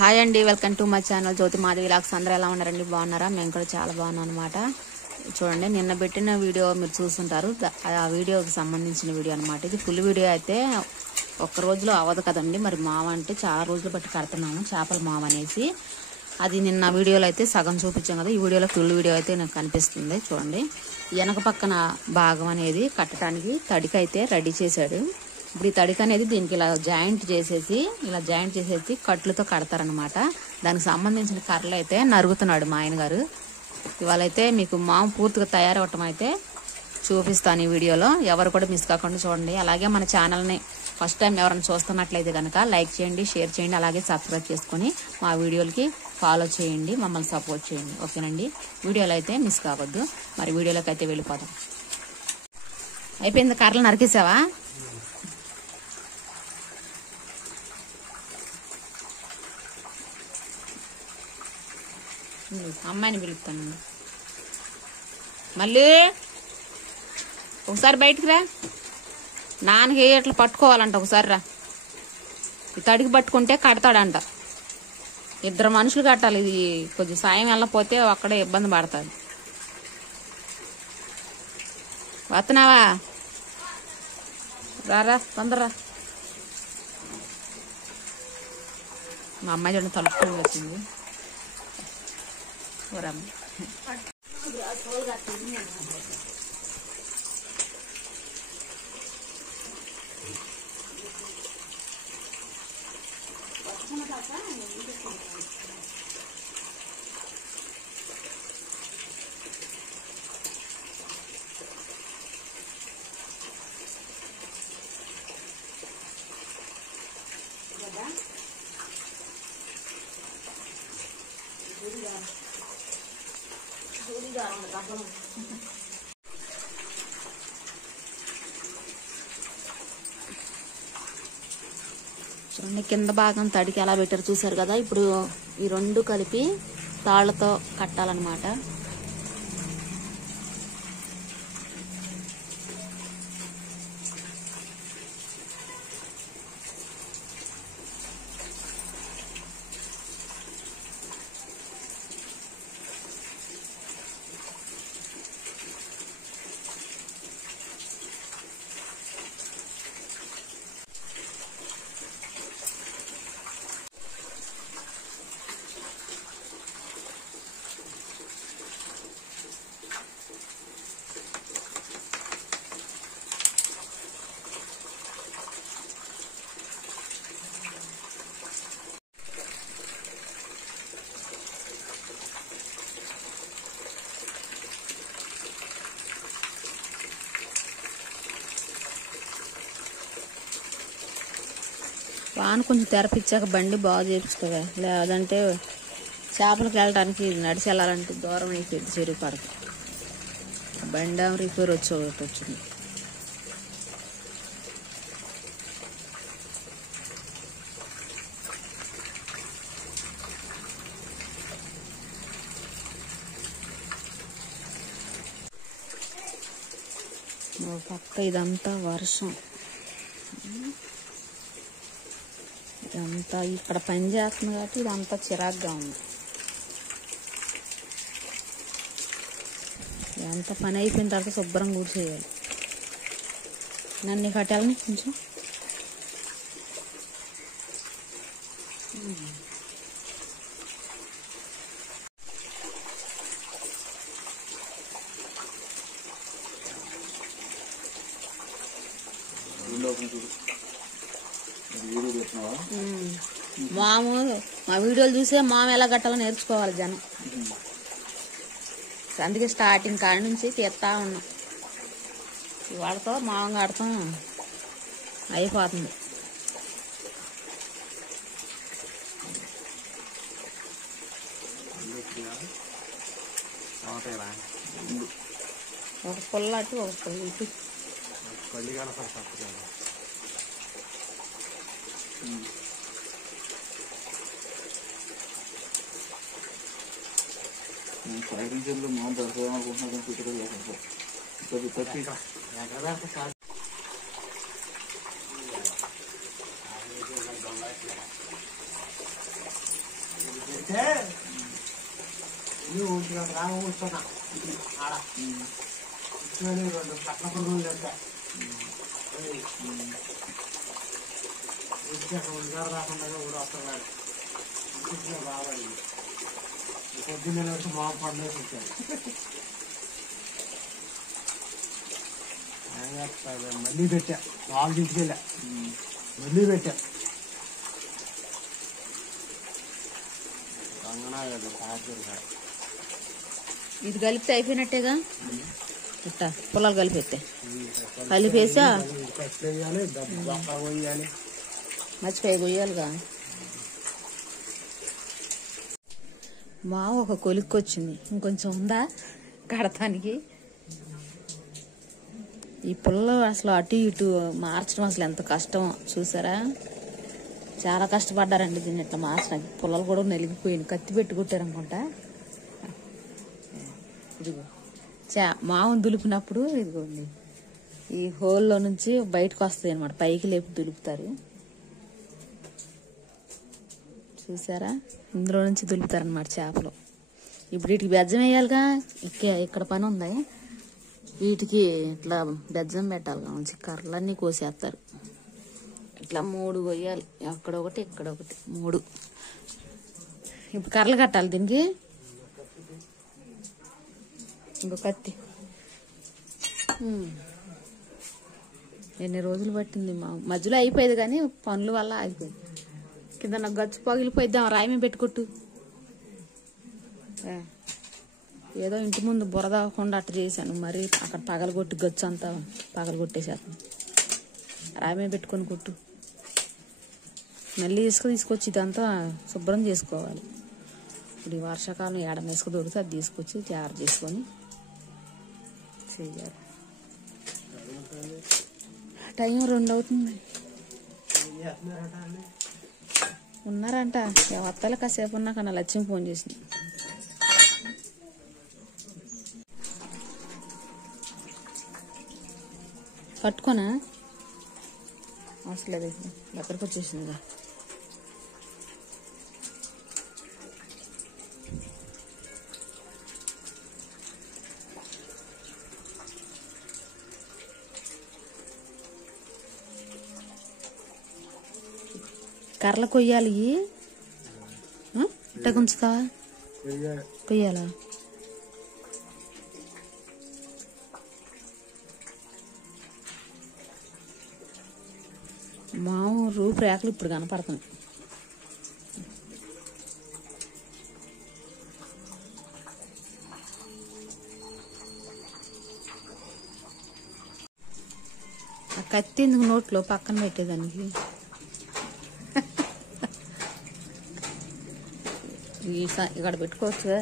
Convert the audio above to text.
Hi అండి, welcome to my channel Jyothi Madhavi vlogs. అందరూ ఎలా ఉన్నారండి? బాగున్నారా? మేము కూడా చాలా బాగున్నాం అనమాట. చూడండి, నిన్న పెట్టిన వీడియో మీరు చూస్తుంటారు. ఆ వీడియోకి సంబంధించిన వీడియో అనమాట. ఇది ఫుల్ వీడియో అయితే ఒక్క రోజులో అవ్వదు కదండి. మరి మావ అంటే చాలా రోజులు బట్టి కడుతున్నాము, చేపల మావ అనేసి. అది నిన్న వీడియోలో అయితే సగం చూపించాం కదా. ఈ వీడియోలో ఫుల్ వీడియో అయితే నాకు కనిపిస్తుంది. చూడండి, వెనక పక్కన భాగం అనేది కట్టడానికి తడికైతే రెడీ చేశాడు. ఇప్పుడు ఈ తడిక అనేది దీనికి ఇలా జాయింట్ చేసేసి కట్లతో కడతారనమాట. దానికి సంబంధించిన కర్రలు అయితే నరుగుతున్నాడు మా ఆయన గారు. ఇవాళైతే మీకు మామ పూర్తిగా తయారవటం అయితే చూపిస్తాను ఈ వీడియోలో. ఎవరు కూడా మిస్ కాకుండా చూడండి. అలాగే మన ఛానల్ని ఫస్ట్ టైం ఎవరైనా చూస్తున్నట్లయితే కనుక లైక్ చేయండి, షేర్ చేయండి, అలాగే సబ్స్క్రైబ్ చేసుకొని మా వీడియోలకి ఫాలో చేయండి, మమ్మల్ని సపోర్ట్ చేయండి. ఓకేనండి, వీడియోలో అయితే మిస్ కావద్దు. మరి వీడియోలోకి అయితే వెళ్ళిపోదాం. అయిపోయింది, కర్రలు నరికేసావా? అమ్మాయిని పిలుస్తాను. మళ్ళీ ఒకసారి బయటికి రా. నాన్నకి అట్లా పట్టుకోవాలంట. ఒకసారి రా. ఈ తడికి పట్టుకుంటే కడతాడంట. ఇద్దరు మనుషులు కట్టాలి. ఇది కొంచెం సాయం వెళ్ళకపోతే అక్కడే ఇబ్బంది పడతాడు. వస్తున్నావా? రారా, తొందరరా. మా అమ్మాయి చూడండి తలుపుకొని వచ్చింది. చూడండి, కింద భాగం తడికి ఎలా పెట్టారు చూసారు కదా. ఇప్పుడు ఈ రెండు కలిపి తాళ్లతో కట్టాలన్నమాట. వాన కొంచెం తెరపిచ్చాక బండి బాగా చేపిస్తుందా, లేదంటే చేపలకు వెళ్ళడానికి నడిచి వెళ్ళాలంటే దూరం అయిపోయింది. చెరువు పడక బండి రిపేర్ వచ్చింది. పక్క ఇదంతా వర్షం, ఇదంతా ఇక్కడ పని చేస్తుంది కాబట్టి ఇదంతా చిరాగ్గా ఉంది. ఇదంతా పని అయిపోయిన తర్వాత శుభ్రం కూడా చేయాలి. నన్ను కట్టాలని కొంచెం మా వీడియోలు చూసే మామ ఎలా కట్టాలో నేర్చుకోవాలి జనం. అందుకే స్టార్టింగ్ కాడి నుంచి తీస్తా ఉన్నాం. ఇవాళతో మామ కడతాం అయిపోతుంది. ఒక పుల్ల అటు ఒక పుల్ల ఇటు. సాయంత్రం మనం దర్శనం అయితే నువ్వు రామ కూర్చున్నా ఆడ కూర్చొని 2 పట్ల పురుగులు తెస్తా ఉండారు రాకుండా కూడా వస్తున్నాడు ఇంట్లో బాగాడి పొద్దున్న వచ్చి మా పండుగ వచ్చాడు మళ్ళీ పెట్టా వాళ్ళు తీసుకెళ్ళా మళ్ళీ పెట్టా ఇది కలిపితే అయిపోయినట్టేగా ఇట్ట పొలాలు కలిపేస్తే కలిపేసా మర్చిపోయి కొయ్యాలిగా. మా ఒక కొలిక్కొచ్చింది, ఇంకొంచెం ఉందా కడతానికి. ఈ పుల్ల అసలు అటు ఇటు మార్చడం అసలు ఎంత కష్టం చూసారా. చాలా కష్టపడ్డారండి దీన్ని ఇట్లా మార్చడానికి. పుల్లలు కూడా నలిగిపోయింది, కత్తి పెట్టి కొట్టారనుకుంటా. ఇదిగో మామూలు దులిపినప్పుడు ఇదిగోండి ఈ హోల్లో నుంచి బయటకు వస్తాయి అనమాట, పైకి లేపి దులుపుతారు చూసారా. ఇందులో నుంచి దులుపుతారనమాట చేపలు. ఇప్పుడు వీటికి బెజ్జం వేయాలిగా, ఇక్కడ పని ఉంది. వీటికి ఇట్లా బెజ్జం పెట్టాలిగా, మంచి కర్రలన్నీ కోసేస్తారు. ఇట్లా 3 కొయ్యాలి, అక్కడొకటి ఇక్కడొకటి 3. ఇప్పుడు కర్రలు కట్టాలి దీనికి. ఇంకో కత్తి ఎన్ని రోజులు పట్టింది. మా మధ్యలో అయిపోయేది కానీ పనుల వల్ల ఆగిపోయింది. కింద నాకు గచ్చు పగిలిపోయిద్దాం, రాయి మీద పెట్టుకొట్టు. ఏదో ఇంటి ముందు బురదకుండా అట్ట చేశాను, మరి అక్కడ పగలగొట్టి గచ్చు అంతా పగలగొట్టేసాను. రాయి మీద పెట్టుకొని కొట్టు. మళ్ళీ ఇసుక తీసుకొచ్చి ఇదంతా శుభ్రం చేసుకోవాలి. ఇప్పుడు ఈ వర్షాకాలం ఏడ ఇసుక దొరికితే అది తీసుకొచ్చి తయారు చేసుకొని చెయ్యాలి. టైం 2 అవుతుంది. ఉన్నారంట వత్తలు కాసేపు ఉన్నాక నా లక్ష్యం ఫోన్ చేసింది. పట్టుకోనా అసలు అది దగ్గరకు వచ్చేసిందిగా. కర్రలు కొయ్యాలి, ఇట్ట ఉంచుతావా? కొయ్యాలా? మామూలు రూపురేఖలు ఇప్పుడు కనపడుతున్నాయి. ఆ కత్తి ఎందుకు నోట్లో పక్కన పెట్టేదానికి? ఇక్కడ పెట్టుకోవచ్చు.